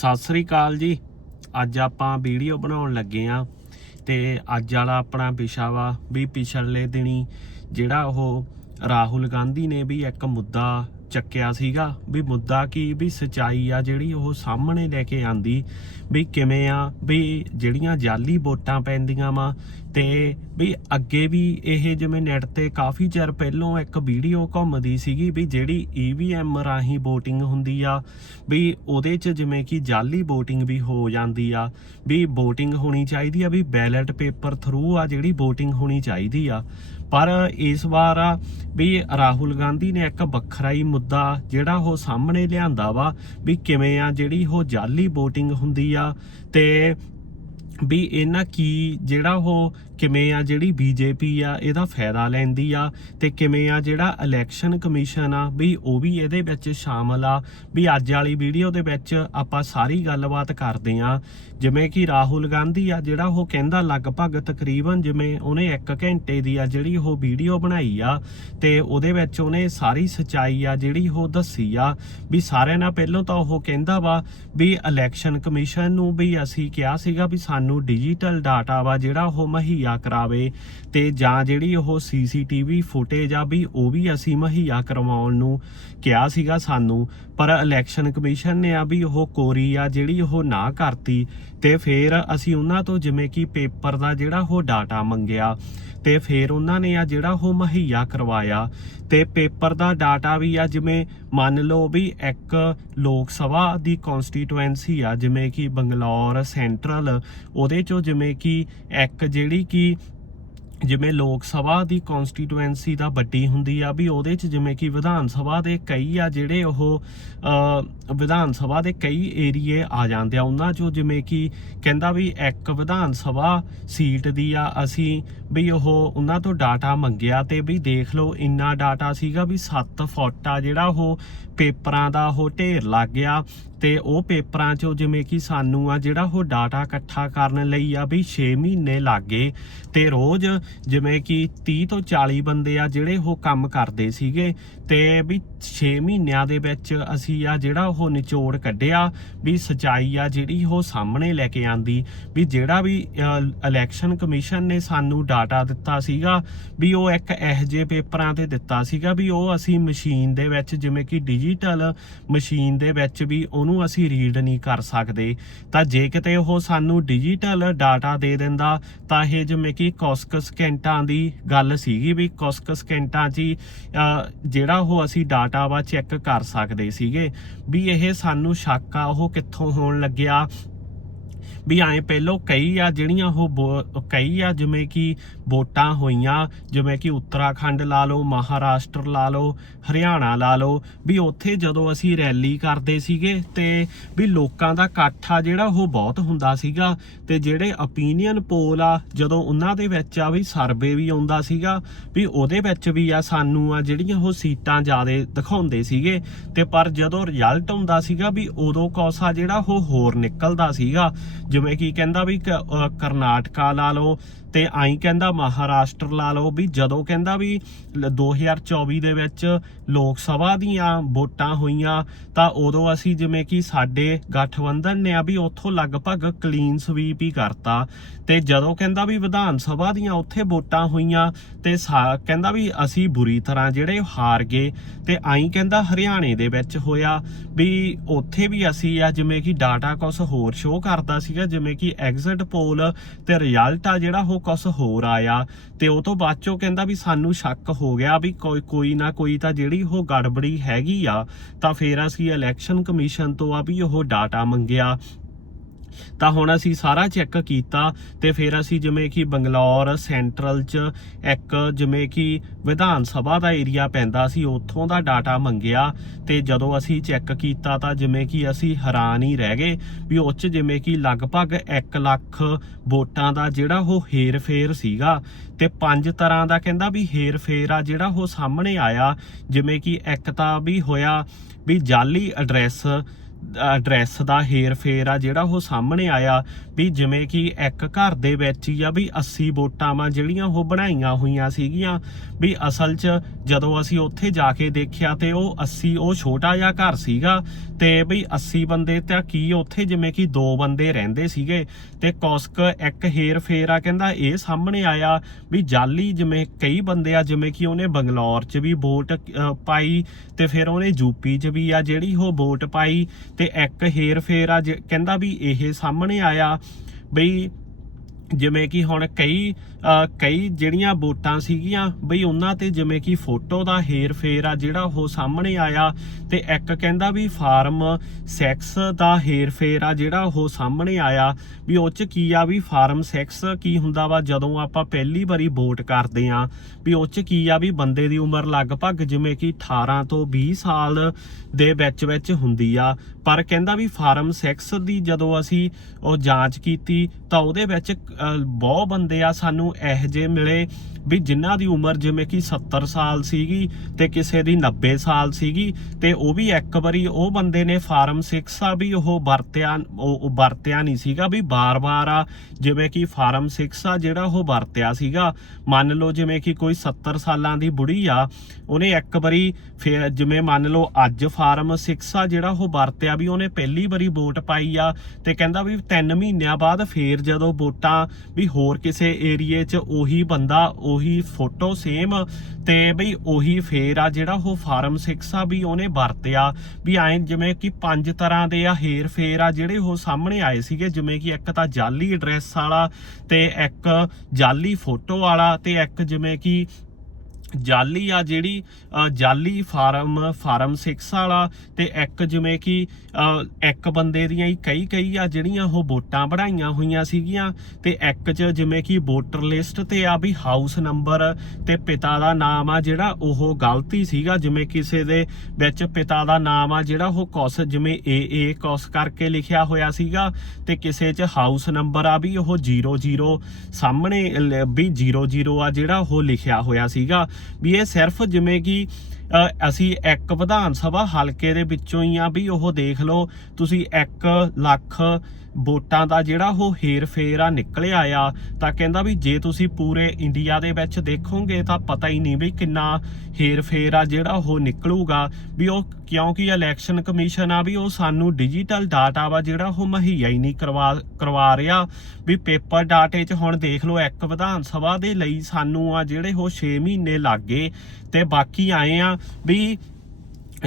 ਸਤਿ ਸ੍ਰੀ ਅਕਾਲ ਜੀ। ਅੱਜ ਆਪਾਂ ਵੀਡੀਓ ਬਣਾਉਣ ਲੱਗੇ ਆ ਤੇ ਅੱਜ ਵਾਲਾ ਆਪਣਾ ਵਿਸ਼ਾ ਵਾ ਵੀ ਪਿਛਲੇ ਦਿਨੀ ਜਿਹੜਾ ਉਹ ਰਾਹੁਲ ਗਾਂਧੀ ਨੇ ਵੀ ਇੱਕ ਮੁੱਦਾ ਚੱਕਿਆ ਸੀਗਾ ਵੀ ਮੁੱਦਾ ਕੀ, ਵੀ ਸਚਾਈ ਆ ਜਿਹੜੀ ਉਹ ਸਾਹਮਣੇ ਲੈ ਕੇ ਆਂਦੀ ਵੀ ਕਿਵੇਂ ਆ, ਵੀ ਜਿਹੜੀਆਂ ਜਾਲੀ ਵੋਟਾਂ ਪੈਂਦੀਆਂ ਵਾ ਤੇ ਵੀ ਅੱਗੇ ਵੀ ਇਹ ਜਿਵੇਂ ਨੈਟ ਤੇ ਕਾਫੀ ਚਿਰ ਪਹਿਲਾਂ ਇੱਕ ਵੀਡੀਓ ਘੁੰਮਦੀ ਸੀਗੀ ਵੀ ਜਿਹੜੀ ਈਵੀਐਮ ਰਾਹੀਂ VOTING ਹੁੰਦੀ ਆ, ਵੀ ਉਹਦੇ ਚ ਜਿਵੇਂ ਕਿ ਜਾਲੀ VOTING ਵੀ ਹੋ ਜਾਂਦੀ ਆ, ਵੀ VOTING ਹੋਣੀ ਚਾਹੀਦੀ ਆ, ਵੀ ਬੈਲਟ ਪੇਪਰ ਥਰੂ ਆ ਜਿਹੜੀ VOTING ਹੋਣੀ ਚਾਹੀਦੀ ਆ। ਪਰ ਇਸ ਵਾਰ ਆ ਵੀ ਰਾਹੁਲ ਗਾਂਧੀ ਨੇ ਇੱਕ ਵੱਖਰਾ ਹੀ ਮੁੱਦਾ ਜਿਹੜਾ ਉਹ ਸਾਹਮਣੇ ਲਿਆਂਦਾ ਵਾ ਵੀ ਕਿਵੇਂ ਆ ਜਿਹੜੀ ਉਹ ਜਾਲੀ VOTING ਹੁੰਦੀ ਆ ਤੇ ਵੀ ਇਹਨਾਂ ਕੀ ਜਿਹੜਾ ਉਹ ਕਿਵੇਂ ਆ ਜਿਹੜੀ ਬੀਜੇਪੀ ਆ, ਇਹਦਾ ਫਾਇਦਾ ਲੈਂਦੀ ਆ ਤੇ ਕਿਵੇਂ ਆ ਜਿਹੜਾ ਇਲੈਕਸ਼ਨ ਕਮਿਸ਼ਨ ਆ ਵੀ ਉਹ ਵੀ ਇਹਦੇ ਵਿੱਚ ਸ਼ਾਮਲ ਆ। ਵੀ ਅੱਜ ਵਾਲੀ ਵੀਡੀਓ ਦੇ ਵਿੱਚ ਆਪਾਂ ਸਾਰੀ ਗੱਲਬਾਤ ਕਰਦੇ ਆ। ਜਿਵੇਂ ਕਿ ਰਾਹੁਲ ਗਾਂਧੀ ਆ, ਜਿਹੜਾ ਉਹ ਕਹਿੰਦਾ ਲਗਭਗ ਤਕਰੀਬਨ ਜਿਵੇਂ ਉਹਨੇ 1 ਘੰਟੇ ਦੀ ਆ ਜਿਹੜੀ ਉਹ ਵੀਡੀਓ ਬਣਾਈ ਆ ਤੇ ਉਹਦੇ ਵਿੱਚ ਉਹਨੇ ਸਾਰੀ ਸਚਾਈ ਆ ਜਿਹੜੀ ਉਹ ਦੱਸੀ ਆ। ਵੀ ਸਾਰਿਆਂ ਨਾਲ ਪਹਿਲਾਂ ਤਾਂ ਉਹ ਕਹਿੰਦਾ ਵਾ ਵੀ ਇਲੈਕਸ਼ਨ ਕਮਿਸ਼ਨ ਨੂੰ ਵੀ ਅਸੀਂ ਕਿਹਾ ਸੀਗਾ ਵੀ ਸਾਨੂੰ ਡਿਜੀਟਲ ਡਾਟਾ ਵਾ ਜਿਹੜਾ ਉਹ ਮੁਹੱਈਆ ਕਰਾਵੇ ਤੇ ਜਾਂ ਜਿਹੜੀ ਉਹ ਸੀਸੀਟੀਵੀ ਫੁਟੇਜ ਆ ਵੀ ਉਹ ਵੀ ਅਸੀਂ ਮੁਹੱਈਆ ਕਰਵਾਉਣ ਨੂੰ ਕਿਹਾ ਸੀਗਾ ਸਾਨੂੰ, ਪਰ ਇਲੈਕਸ਼ਨ ਕਮਿਸ਼ਨ ਨੇ ਆ ਵੀ ਉਹ ਕੋਰੀ ਆ ਜਿਹੜੀ ਉਹ ਨਾ ਕਰਤੀ ਤੇ ਫਿਰ ਅਸੀਂ ਉਹਨਾਂ ਤੋਂ ਜਿਵੇਂ ਕਿ ਪੇਪਰ ਦਾ ਜਿਹੜਾ ਉਹ ਡਾਟਾ ਮੰਗਿਆ, ਤੇ ਫਿਰ ਉਹਨਾਂ ਨੇ ਆ ਜਿਹੜਾ ਉਹ ਮੁਹੱਈਆ ਕਰਵਾਇਆ। ਤੇ ਪੇਪਰ ਦਾ ਡਾਟਾ ਵੀ ਆ ਜਿਵੇਂ ਮੰਨ ਲਓ ਵੀ ਇੱਕ ਲੋਕ ਸਭਾ ਦੀ ਕਨਸਟੀਟੂਐਂਸੀ ਆ, ਜਿਵੇਂ ਕਿ ਬੰਗਲੌਰ, ਸੈਂਟਰਲ, ਉਹਦੇ ਚੋਂ ਜਿਵੇਂ ਕਿ ਇੱਕ ਜਿਹੜੀ ਕਿ ਜਿਵੇਂ ਲੋਕ ਸਭਾ ਦੀ ਕਨਸਟੀਟੂਐਂਸੀ ਦਾ ਵੱਡੀ ਹੁੰਦੀ ਆ, ਵੀ ਉਹਦੇ ਚ ਜਿਵੇਂ ਕਿ ਵਿਧਾਨ ਸਭਾ ਦੇ ਕਈ ਆ ਜਿਹੜੇ ਉਹ ਵਿਧਾਨ ਸਭਾ ਦੇ ਕਈ ਏਰੀਏ ਆ ਜਾਂਦੇ ਆ। ਉਹਨਾਂ ਚੋਂ ਜਿਵੇਂ ਕਿ ਕਹਿੰਦਾ ਵੀ ਇੱਕ ਵਿਧਾਨ ਸਭਾ ਸੀਟ ਦੀ ਆ, ਅਸੀਂ ਵੀ ਉਹ ਉਹਨਾਂ ਤੋਂ ਡਾਟਾ ਮੰਗਿਆ ਤੇ ਵੀ ਦੇਖ ਲਓ ਇੰਨਾ ਡਾਟਾ ਸੀਗਾ ਵੀ 7 ਫੁੱਟ ਆ ਜਿਹੜਾ ਉਹ ਪੇਪਰਾਂ ਦਾ ਉਹ ਢੇਰ ਲੱਗ ਗਿਆ ਤੇ ਉਹ ਪੇਪਰਾਂ ਚੋਂ ਜਿਵੇਂ ਕਿ ਸਾਨੂੰ ਆ ਜਿਹੜਾ ਉਹ ਡਾਟਾ ਇਕੱਠਾ ਕਰਨ ਲਈ ਆ ਵੀ 6 ਮਹੀਨੇ ਲੱਗੇ ਤੇ ਰੋਜ਼ ਜਿਵੇਂ ਕਿ 30 ਤੋਂ 40 ਬੰਦੇ ਆ ਜਿਹੜੇ ਉਹ ਕੰਮ ਕਰਦੇ ਸੀਗੇ ਤੇ ਵੀ 6 ਮਹੀਨਿਆਂ ਦੇ ਵਿੱਚ ਅਸੀਂ ਆ ਜਿਹੜਾ ਉਹ ਨਿਚੋੜ ਕੱਢਿਆ ਵੀ ਸਚਾਈ ਆ ਜਿਹੜੀ ਉਹ ਸਾਹਮਣੇ ਲੈ ਕੇ ਆਂਦੀ ਵੀ ਜਿਹੜਾ ਵੀ ਇਲੈਕਸ਼ਨ ਕਮਿਸ਼ਨ ਨੇ ਸਾਨੂੰ ਡਾਟਾ ਦਿੱਤਾ ਸੀਗਾ ਵੀ ਉਹ ਇੱਕ ਇਹੋ ਜਿਹੇ ਪੇਪਰਾਂ ਤੇ ਦਿੱਤਾ ਸੀਗਾ ਵੀ ਉਹ ਅਸੀਂ ਮਸ਼ੀਨ ਦੇ ਵਿੱਚ, ਜਿਵੇਂ ਕਿ ਡਿਜੀਟਲ ਮਸ਼ੀਨ ਦੇ ਵਿੱਚ ਵੀ ਉਹਨੂੰ ਅਸੀਂ ਰੀਡ ਨਹੀਂ ਕਰ ਸਕਦੇ। ਤਾਂ ਜੇ ਕਿਤੇ ਉਹ ਸਾਨੂੰ ਡਿਜੀਟਲ ਡਾਟਾ ਦੇ ਦਿੰਦਾ, ਤਾਂ ਇਹ ਜਿਵੇਂ ਕਿ ਕੁਸਕ ਸਕਿੰਟਾਂ ਦੀ ਗੱਲ ਸੀਗੀ ਵੀ ਕੁਸਕ ਸਕਿੰਟਾਂ 'ਚ ਹੀ ਜਿਹੜਾ ਉਹ ਅਸੀਂ ਡਾਟਾ ਵਾ ਚੈੱਕ ਕਰ ਸਕਦੇ ਸੀਗੇ। ਵੀ ਇਹ ਸਾਨੂੰ ਸ਼ੱਕ ਆ, ਉਹ ਕਿੱਥੋਂ ਹੋਣ ਲੱਗਿਆ ਵੀ ਐਂ ਪਹਿਲੋਂ ਕਈ ਆ ਜਿਹੜੀਆਂ ਉਹ ਬੋ- ਕਈ ਆ ਜਿਵੇਂ ਕਿ ਵੋਟਾਂ ਹੋਈਆਂ, ਜਿਵੇਂ ਕਿ ਉੱਤਰਾਖੰਡ ਲਾ ਲਓ, ਮਹਾਰਾਸ਼ਟਰ ਲਾ ਲਓ, ਹਰਿਆਣਾ ਲਾ ਲਓ, ਵੀ ਉੱਥੇ ਜਦੋਂ ਅਸੀਂ ਰੈਲੀ ਕਰਦੇ ਸੀਗੇ ਤੇ ਵੀ ਲੋਕਾਂ ਦਾ ਇਕੱਠ ਆ ਜਿਹੜਾ ਉਹ ਬਹੁਤ ਹੁੰਦਾ ਸੀਗਾ ਤੇ ਜਿਹੜੇ opinion ਪੋਲ ਆ, ਜਦੋਂ ਉਹਨਾਂ ਦੇ ਵਿੱਚ ਆ ਵੀ ਸਰਵੇ ਵੀ ਆਉਂਦਾ ਸੀਗਾ, ਵੀ ਉਹਦੇ ਵਿੱਚ ਵੀ ਆ ਸਾਨੂੰ ਆ ਜਿਹੜੀਆਂ ਉਹ ਸੀਟਾਂ ਜ਼ਿਆਦਾ ਦਿਖਾਉਂਦੇ ਸੀਗੇ ਤੇ ਪਰ ਜਦੋਂ ਰਿਜ਼ਲਟ ਆਉਂਦਾ ਸੀਗਾ ਵੀ ਉਦੋਂ ਕੌਸਾ ਜਿਹੜਾ ਉਹ ਹੋਰ ਨਿਕਲਦਾ ਸੀਗਾ ਜਿਵੇਂ ਕਿ ਕਹਿੰਦਾ ਵੀ ਕਰਨਾਟਕਾ ਲਾ ਲਓ ਤੇ ਆਈ ਕਹਿੰਦਾ ਮਹਾਰਾਸ਼ਟਰ ਲਾ ਲਓ ਵੀ ਜਦੋਂ ਕਹਿੰਦਾ ਵੀ ਲ- 2024 ਦੇ ਵਿੱਚ ਲੋਕ ਸਭਾ ਦੀਆਂ ਵੋਟਾਂ ਹੋਈਆਂ, ਤਾਂ ਉਦੋਂ ਅਸੀਂ ਜਿਵੇਂ ਕਿ ਸਾਡੇ ਗਠਬੰਧਨ ਨੇ ਆ ਵੀ ਉੱਥੋਂ ਲਗਭਗ ਕਲੀਨ ਸਵੀਪ ਹੀ ਕਰਤਾ। ਤੇ ਜਦੋਂ ਕਹਿੰਦਾ ਵੀ ਵਿਧਾਨ ਸਭਾ ਦੀਆਂ ਉੱਥੇ ਵੋਟਾਂ ਹੋਈਆਂ, ਤੇ ਸਾ- ਕਹਿੰਦਾ ਵੀ ਅਸੀਂ ਬੁਰੀ ਤਰ੍ਹਾਂ ਜਿਹੜੇ ਹਾਰ ਗਏ, ਤੇ ਆਈ ਕਹਿੰਦਾ ਹਰਿਆਣੇ ਦੇ ਵਿੱਚ ਹੋਇਆ ਵੀ ਉੱਥੇ ਵੀ ਅਸੀਂ ਆ ਜਿਵੇਂ ਕਿ ਡਾਟਾ ਕੁਝ ਹੋਰ ਸ਼ੋਅ ਕਰਦਾ ਸੀਗਾ, ਜਿਵੇਂ ਕਿ ਐਗਜ਼ਿਟ ਪੋਲ ਤੇ ਰਿਜ਼ਲਟ ਆ ਜਿਹੜਾ ਉਹ ਕੁਝ ਹੋਰ ਆਇਆ ਤੇ ਉਹ ਤੋਂ ਬਾਅਦ ਚੋਂ ਕਹਿੰਦਾ ਵੀ ਸਾਨੂੰ ਸ਼ੱਕ ਹੋ ਗਿਆ ਵੀ ਕੋਈ ਕੋਈ ਨਾ ਕੋਈ ਤਾਂ ਜਿਹੜੀ ਉਹ ਗੜਬੜੀ ਹੈਗੀ ਆ ਤਾਂ ਫੇਰ ਅਸੀਂ ਇਲੈਕਸ਼ਨ ਕਮਿਸ਼ਨ ਤੋਂ ਆ ਵੀ ਉਹ ਡਾਟਾ ਮੰਗਿਆ। ਤਾਂ ਹੁਣ ਅਸੀਂ ਸਾਰਾ ਚੈੱਕ ਕੀਤਾ ਤੇ ਫਿਰ ਅਸੀਂ ਜਿਵੇਂ ਕਿ ਬੰਗਲੌਰ ਸੈਂਟਰਲ ਚ ਇੱਕ ਜਿਵੇਂ ਕਿ ਵਿਧਾਨ ਸਭਾ ਦਾ ਏਰੀਆ ਪੈਂਦਾ ਸੀ, ਉੱਥੋਂ ਦਾ ਡਾਟਾ ਮੰਗਿਆ ਤੇ ਜਦੋਂ ਅਸੀਂ ਚੈੱਕ ਕੀਤਾ ਤਾਂ ਜਿਵੇਂ ਕਿ ਅਸੀਂ ਹੈਰਾਨ ਹੀ ਰਹਿ ਗਏ ਵੀ ਉਹ 'ਚ ਜਿਵੇਂ ਕਿ ਲਗਭਗ 1 ਲੱਖ ਵੋਟਾਂ ਦਾ ਜਿਹੜਾ ਉਹ ਹੇਰ-ਫੇਰ ਸੀਗਾ ਤੇ ਪੰਜ ਤਰ੍ਹਾਂ ਦਾ ਕਹਿੰਦਾ ਵੀ ਹੇਰ-ਫੇਰ ਆ ਜਿਹੜਾ ਉਹ ਸਾਹਮਣੇ ਆਇਆ, ਜਿਵੇਂ ਕਿ ਇੱਕ ਤਾਂ ਵੀ ਹੋਇਆ ਵੀ ਜਾਲੀ ਐਡਰੈਸ ਡਰੈਸ ਦਾ ਹੇਰ ਫੇਰ ਆ ਜਿਹੜਾ ਉਹ ਸਾਹਮਣੇ ਆਇਆ ਵੀ ਜਿਵੇਂ ਕਿ ਇੱਕ ਘਰ ਦੇ ਵਿੱਚ ਹੀ ਆ ਵੀ 80 ਵੋਟਾਂ ਵਾ ਜਿਹੜੀਆਂ ਉਹ ਬਣਾਈਆਂ ਹੋਈਆਂ ਸੀਗੀਆਂ ਵੀ ਅਸਲ 'ਚ ਜਦੋਂ ਅਸੀਂ ਉੱਥੇ ਜਾ ਕੇ ਦੇਖਿਆ ਤੇ ਉਹ 80 ਉਹ ਛੋਟਾ ਜਿਹਾ ਘਰ ਸੀਗਾ ਤੇ ਵੀ 80 ਬੰਦੇ ਤਾਂ ਕੀ ਉੱਥੇ ਜਿਵੇਂ ਕਿ ਦੋ ਬੰਦੇ ਰਹਿੰਦੇ ਸੀਗੇ ਤੇ ਕੌਸਕ ਇੱਕ ਹੇਰ ਫੇਰ ਆ ਕਹਿੰਦਾ ਇਹ ਸਾਹਮਣੇ ਆਇਆ ਵੀ ਜਾਲੀ ਜਿਵੇਂ ਕਈ ਬੰਦੇ ਆ ਜਿਵੇਂ ਕਿ ਉਹਨੇ ਬੰਗਲੌਰ 'ਚ ਵੀ ਵੋਟ ਪਾਈ ਤੇ ਫਿਰ ਉਹਨੇ ਯੂਪੀ 'ਚ ਵੀ ਆ ਜਿਹੜੀ ਉਹ ਵੋਟ ਪਾਈ ਤੇ ਇੱਕ ਹੇਰ ਫੇਰ ਆ ਕਹਿੰਦਾ ਵੀ ਇਹ ਸਾਹਮਣੇ ਆਇਆ ਬਈ ਜਿਵੇਂ ਕਿ ਹੁਣ ਕਈ ਕਈ ਜਿਹੜੀਆਂ ਵੋਟਾਂ ਸੀਗੀਆਂ, ਬਈ ਉਹਨਾਂ ਤੇ ਜਿਵੇਂ ਕਿ ਫੋਟੋ ਦਾ ਹੇਰ ਫੇਰ ਆ, ਜਿਹੜਾ ਉਹ ਸਾਹਮਣੇ ਆਇਆ ਤੇ ਇੱਕ ਕਹਿੰਦਾ ਵੀ ਫਾਰਮ ਸੈਕਸ ਦਾ ਹੇਰ ਫੇਰ ਆ, ਜਿਹੜਾ ਉਹ ਸਾਹਮਣੇ ਆਇਆ। ਵੀ ਉਹ ਚ ਕੀ ਆ ਵੀ ਫਾਰਮ ਸੈਕਸ ਕੀ ਹੁੰਦਾ ਵਾ, ਜਦੋਂ ਆਪਾਂ ਪਹਿਲੀ ਵਾਰੀ ਵੋਟ ਕਰਦੇ ਆ, ਵੀ ਉਹ ਚ ਕੀ ਆ ਵੀ ਬੰਦੇ ਦੀ ਉਮਰ ਲਗਭਗ ਜਿਵੇਂ ਕਿ 18 ਤੋਂ 20 ਸਾਲ ਦੇ ਵਿੱਚ ਵਿੱਚ ਹੁੰਦੀ ਆ। ਪਰ ਕਹਿੰਦਾ ਵੀ ਫਾਰਮ ਸੈਕਸ ਦੀ ਜਦੋਂ ਅਸੀਂ ਉਹ ਜਾਂਚ ਕੀਤੀ, ਤਾਂ ਉਹਦੇ ਵਿੱਚ ਬਹੁਤ ਬੰਦੇ ਆ ਸਾਨੂੰ ਇਹੋ ਜਿਹੇ ਮਿਲੇ ਵੀ ਜਿਨ੍ਹਾਂ ਦੀ ਉਮਰ ਜਿਵੇਂ ਕਿ 70 ਸਾਲ ਸੀਗੀ ਤੇ ਕਿਸੇ ਦੀ 90 ਸਾਲ ਸੀਗੀ ਤੇ ਉਹ ਵੀ ਇੱਕ ਵਾਰੀ ਉਹ ਬੰਦੇ ਨੇ ਫਾਰਮ 6 ਆ ਵੀ ਉਹ ਵਰਤਿਆ ਉਹ ਵਰਤਿਆ ਨਹੀਂ ਸੀਗਾ ਵੀ ਬਾਰ-ਬਾਰ ਆ, ਜਿਵੇਂ ਕਿ ਫਾਰਮ 6 ਆ ਜਿਹੜਾ ਉਹ ਵਰਤਿਆ ਸੀਗਾ। ਮੰਨ ਲਓ ਜਿਵੇਂ ਕਿ ਕੋਈ 70 ਸਾਲਾਂ ਦੀ ਬੁੜੀ ਆ, ਉਹਨੇ ਇੱਕ ਵਾਰੀ ਫਿਰ ਜਿਵੇਂ ਮੰਨ ਲਓ ਅੱਜ ਫਾਰਮ 6 ਆ ਜਿਹੜਾ ਉਹ ਵਰਤਿਆ ਵੀ ਉਹਨੇ ਪਹਿਲੀ ਵਾਰੀ ਵੋਟ ਪਾਈ ਆ ਤੇ ਕਹਿੰਦਾ ਵੀ 3 ਮਹੀਨਿਆਂ ਬਾਅਦ ਫੇਰ ਜਦੋਂ ਵੋਟਾਂ ਵੀ ਹੋਰ ਕਿਸੇ ਏਰੀਏ 'ਚ ਉਹੀ ਬੰਦਾ ਉਹੀ ਫੋਟੋ ਸੇਮ ਤੇ ਬਈ ਉਹੀ ਫੇਰ ਆ ਜਿਹੜਾ ਉਹ ਫਾਰਮ 6 ਆ ਵੀ ਉਹਨੇ ਵਰਤਿਆ। ਵੀ ਐਂ ਜਿਵੇਂ ਕਿ ਪੰਜ ਤਰ੍ਹਾਂ ਦੇ ਆ ਹੇਰ ਫੇਰ ਆ ਜਿਹੜੇ ਉਹ ਸਾਹਮਣੇ ਆਏ ਸੀਗੇ, ਜਿਵੇਂ ਕਿ ਇੱਕ ਤਾਂ ਜਾਲੀ ਐਡਰੈਸ ਵਾਲਾ ਤੇ ਇੱਕ ਜਾਲੀ ਫੋਟੋ ਵਾਲਾ ਤੇ ਇੱਕ ਜਿਵੇਂ ਕਿ ਜਾਲੀ ਆ ਜਿਹੜੀ ਜਾਲੀ ਫਾਰਮ ਫਾਰਮ 6 ਵਾਲਾ ਤੇ ਇੱਕ ਜਿਵੇਂ ਕਿ ਇੱਕ ਬੰਦੇ ਦੀਆਂ ਹੀ ਕਈ ਕਈ ਆ ਜਿਹੜੀਆਂ ਉਹ ਵੋਟਾਂ ਬਣਾਈਆਂ ਹੋਈਆਂ ਸੀਗੀਆਂ ਤੇ ਇੱਕ ਚ ਜਿਵੇਂ ਕਿ ਵੋਟਰ ਲਿਸਟ ਤੇ ਆ ਵੀ ਹਾਊਸ ਨੰਬਰ ਤੇ ਪਿਤਾ ਦਾ ਨਾਮ ਆ ਜਿਹੜਾ ਉਹ ਗਲਤੀ ਸੀਗਾ, ਜਿਵੇਂ ਕਿਸੇ ਦੇ ਵਿੱਚ ਪਿਤਾ ਦਾ ਨਾਮ ਆ ਜਿਹੜਾ ਉਹ ਕੌਸ ਜਿਵੇਂ ਏ ਏ ਕੌਸ ਕਰਕੇ ਲਿਖਿਆ ਹੋਇਆ ਸੀਗਾ ਤੇ ਕਿਸੇ ਚ ਹਾਊਸ ਨੰਬਰ ਆ ਵੀ ਉਹ 00 ਸਾਹਮਣੇ ਲ- ਵੀ 00 ਆ ਜਿਹੜਾ ਉਹ ਲਿਖਿਆ ਹੋਇਆ ਸੀਗਾ। ਵੀ ਇਹ ਸਿਰਫ ਜਿਵੇਂ ਕਿ ਅ, ਅਸੀਂ ਇੱਕ ਵਿਧਾਨ ਸਭਾ ਹਲਕੇ ਦੇ ਵਿੱਚੋਂ ਹੀ ਆ ਵੀ ਉਹ ਦੇਖ ਲਓ ਤੁਸੀਂ 1 ਲੱਖ ਵੋਟਾਂ ਦਾ ਜਿਹੜਾ ਉਹ ਹੇਰ ਫੇਰ ਆ, ਨਿਕਲਿਆ ਆ, ਤਾਂ ਕਹਿੰਦਾ ਵੀ ਜੇ ਤੁਸੀਂ ਪੂਰੇ ਇੰਡੀਆ ਦੇ ਵਿੱਚ ਦੇਖੋਗੇ ਤਾਂ ਪਤਾ ਹੀ ਨਹੀਂ ਵੀ ਕਿੰਨਾ ਹੇਰ ਫੇਰ ਆ ਜਿਹੜਾ ਉਹ ਨਿਕਲੂਗਾ, ਵੀ ਉਹ ਕਿਉਂਕਿ ਇਲੈਕਸ਼ਨ ਕਮਿਸ਼ਨ ਆ ਵੀ ਉਹ ਸਾਨੂੰ ਡਿਜੀਟਲ ਡਾਟਾ ਵਾ ਜਿਹੜਾ ਉਹ ਮੁਹੱਈਆ ਹੀ ਨਹੀਂ ਕਰਵਾ ਕਰਵਾ ਰਿਹਾ। ਵੀ ਪੇਪਰ ਡਾਟੇ 'ਚ ਹੁਣ ਦੇਖ ਲਓ, ਇੱਕ ਵਿਧਾਨ ਸਭਾ ਦੇ ਲਈ ਸਾਨੂੰ ਆ ਜਿਹੜੇ ਉਹ 6 ਮਹੀਨੇ ਲੱਗ ਗਏ ਤੇ ਬਾਕੀ ਆਏ ਆ ਵੀ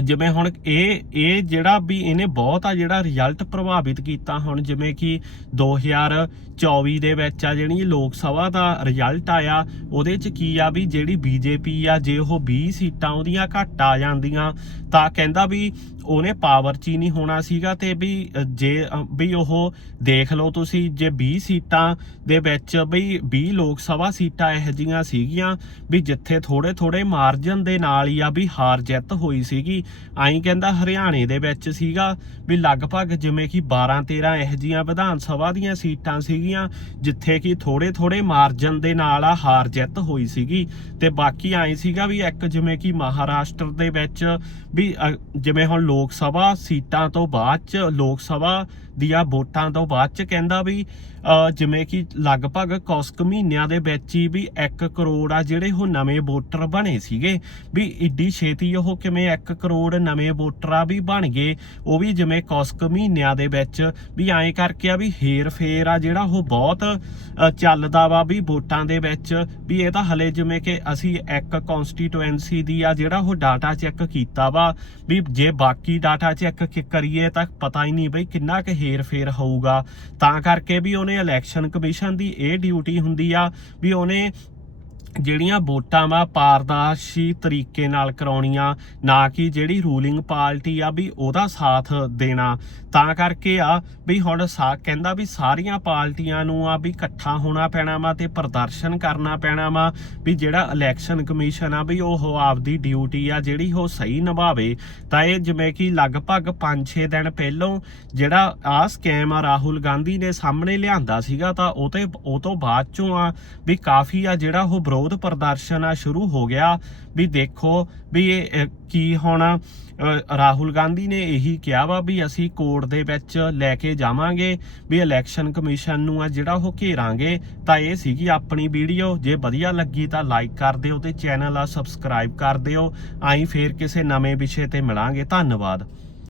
ਜਿਵੇਂ ਹੁਣ ਇਹ ਇਹ ਜਿਹੜਾ ਵੀ ਇਹਨੇ ਬਹੁਤ ਆ ਜਿਹੜਾ ਰਿਜ਼ਲਟ ਪ੍ਰਭਾਵਿਤ ਕੀਤਾ ਹੁਣ, ਜਿਵੇਂ ਕਿ 2024 ਦੇ ਵਿੱਚ ਆ ਜਿਹੜੀ ਲੋਕ ਸਭਾ ਦਾ ਰਿਜ਼ਲਟ ਆਇਆ, ਉਹਦੇ ਚ ਕੀ ਆ ਵੀ ਜਿਹੜੀ ਬੀਜੇਪੀ ਆ, ਜੇ ਉਹ 20 ਸੀਟਾਂ ਉਹਦੀਆਂ ਘੱਟ ਆ ਜਾਂਦੀਆਂ, ਤਾਂ ਕਹਿੰਦਾ ਵੀ ਉਹਨੇ ਪਾਵਰ ਚ ਹੀ ਨਹੀਂ ਹੋਣਾ ਸੀਗਾ ਤੇ ਵੀ, ਜੇ, ਵੀ ਉਹ ਦੇਖ ਲਓ ਤੁਸੀਂ, ਜੇ 20 ਸੀਟਾਂ ਦੇ ਵਿੱਚ ਬਈ 20 ਲੋਕ ਸਭਾ ਸੀਟਾਂ ਇਹੋ ਜਿਹੀਆਂ ਸੀਗੀਆਂ, ਵੀ ਜਿੱਥੇ ਥੋੜੇ ਥੋੜੇ ਮਾਰਜਨ ਦੇ ਨਾਲ ਹੀ ਆ ਵੀ ਹਾਰ ਜਿੱਤ ਹੋਈ ਸੀਗੀ ਆਈ ਕਹਿੰਦਾ ਹਰਿਆਣੇ ਦੇ ਵਿੱਚ ਸੀਗਾ ਵੀ ਲਗਭਗ ਜਿਵੇਂ ਕਿ 12 13 ਇਹੋ ਜਿਹੀਆਂ ਵਿਧਾਨ ਸਭਾ ਦੀਆਂ ਸੀਟਾਂ ਸੀਗੀਆਂ, ਜਿੱਥੇ ਕਿ ਥੋੜੇ ਥੋੜੇ ਮਾਰਜਨ ਦੇ ਨਾਲ ਆ ਹਾਰ ਜਿੱਤ ਹੋਈ ਸੀਗੀ। ਤੇ ਬਾਕੀ ਆਈ ਸੀਗਾ ਵੀ ਇੱਕ ਜਿਵੇਂ ਕਿ ਮਹਾਰਾਸ਼ਟਰ ਦੇ ਵਿੱਚ ਵੀ ਜਿਵੇਂ ਹੁਣ ਲੋਕ ਸਭਾ ਸੀਟਾਂ ਤੋਂ ਬਾਅਦ ਚ, ਲੋਕ ਸਭਾ ਦੀਆਂ ਵੋਟਾਂ ਤੋਂ ਬਾਅਦ ਚ ਕਹਿੰਦਾ ਵੀ ਜਿਵੇਂ ਕਿ ਲਗਭਗ ਕੌਸਕ ਮਹੀਨਿਆਂ ਦੇ ਵਿੱਚ ਹੀ ਵੀ 1 ਕਰੋੜ ਆ ਜਿਹੜੇ ਉਹ ਨਵੇਂ ਵੋਟਰ ਬਣੇ ਸੀਗੇ। ਵੀ ਇੱਡੀ ਛੇਤੀ ਉਹ ਕਿਵੇਂ 1 ਕਰੋੜ ਨਵੇਂ ਵੋਟਰ ਆ ਵੀ ਬਣ ਗਏ, ਉਹ ਵੀ ਜਿਵੇਂ ਕੌਸਕ ਮਹੀਨਿਆਂ ਦੇ ਵਿੱਚ ਵੀ ਐਂ ਕਰਕੇ ਆ ਵੀ ਹੇਰ ਫੇਰ ਆ ਜਿਹੜਾ ਉਹ ਬਹੁਤ ਚੱਲਦਾ ਵਾ ਵੀ ਵੋਟਾਂ ਦੇ ਵਿੱਚ। ਵੀ ਇਹ ਤਾਂ ਹਲੇ ਜਿਵੇਂ ਕਿ ਅਸੀਂ ਇੱਕ ਕਨਸਟੀਟੂਐਂਸੀ ਦੀ ਆ ਜਿਹੜਾ ਉਹ ਡਾਟਾ ਚੈੱਕ ਕੀਤਾ ਵਾ, ਵੀ ਜੇ ਬਾਕੀ ਡਾਟਾ ਚੈੱਕ ਕਰੀਏ ਤਾਂ ਪਤਾ ਹੀ ਨਹੀਂ ਬਈ ਕਿੰਨਾ ਕੁ ਹੇਰ ਫੇਰ ਹੋਊਗਾ। ਤਾਂ ਕਰਕੇ ਵੀ ਉਹਨੇ ਇਲੈਕਸ਼ਨ ਕਮਿਸ਼ਨ ਦੀ ਇਹ ਡਿਊਟੀ ਹੁੰਦੀ ਆ ਵੀ ਉਹਨੇ ਜਿਹੜੀਆਂ ਵੋਟਾਂ ਵਾ ਪਾਰਦਰਸ਼ੀ ਤਰੀਕੇ ਨਾਲ ਕਰਾਉਣੀਆਂ, ਨਾ ਕਿ ਜਿਹੜੀ ਰੂਲਿੰਗ ਪਾਰਟੀ ਆ ਵੀ ਉਹਦਾ ਸਾਥ ਦੇਣਾ। ਤਾਂ ਕਰਕੇ ਆ ਵੀ ਹੁਣ ਸਾ, ਕਹਿੰਦਾ ਵੀ ਸਾਰੀਆਂ ਪਾਰਟੀਆਂ ਨੂੰ ਆ ਵੀ ਇਕੱਠਾ ਹੋਣਾ ਪੈਣਾ ਵਾ ਤੇ ਪ੍ਰਦਰਸ਼ਨ ਕਰਨਾ ਪੈਣਾ ਵਾ ਵੀ ਜਿਹੜਾ ਇਲੈਕਸ਼ਨ ਕਮਿਸ਼ਨ ਆ ਵੀ ਉਹ ਆਪਦੀ ਡਿਊਟੀ ਆ ਜਿਹੜੀ ਉਹ ਸਹੀ ਨਿਭਾਵੇ। ਤਾਂ ਇਹ ਜਿਵੇਂ ਕਿ ਲਗਭਗ 5-6 ਦਿਨ ਪਹਿਲਾਂ ਜਿਹੜਾ ਆ ਸਕੈਮ ਆ ਰਾਹੁਲ ਗਾਂਧੀ ਨੇ ਸਾਹਮਣੇ ਲਿਆਂਦਾ ਸੀਗਾ ਤਾਂ ਉਹ ਤੇ ਉਹ ਤੋਂ ਬਾਅਦ ਚੋਂ ਆ ਵੀ ਕਾਫੀ ਆ ਜਿਹੜਾ ਉਹ ਵਿਰੋਧ ਵਿਰੋਧ ਪ੍ਰਦਰਸ਼ਨ ਆ ਸ਼ੁਰੂ ਹੋ ਗਿਆ ਵੀ ਦੇਖੋ ਵੀ ਇਹ ਕੀ ਹੁਣ ਰਾਹੁਲ ਗਾਂਧੀ ਨੇ ਇਹੀ ਕਿਹਾ ਵਾ ਵੀ ਅਸੀਂ ਕੋਰਟ ਦੇ ਵਿੱਚ ਲੈ ਕੇ ਜਾਵਾਂਗੇ, ਵੀ ਇਲੈਕਸ਼ਨ ਕਮਿਸ਼ਨ ਨੂੰ ਆ ਜਿਹੜਾ ਉਹ ਘੇਰਾਂਗੇ, ਤਾਂ ਇਹ ਸੀਗੀ ਆਪਣੀ ਵੀਡੀਓ। ਜੇ ਵਧੀਆ ਲੱਗੀ ਤਾਂ ਲਾਈਕ ਕਰ ਦਿਓ ਤੇ ਚੈਨਲ ਆ ਸਬਸਕ੍ਰਾਈਬ ਕਰ ਦਿਓ। ਆਈ ਫੇਰ ਕਿਸੇ ਨਵੇਂ ਵਿਸ਼ੇ ਤੇ ਮਿਲਾਂਗੇ। ਧੰਨਵਾਦ।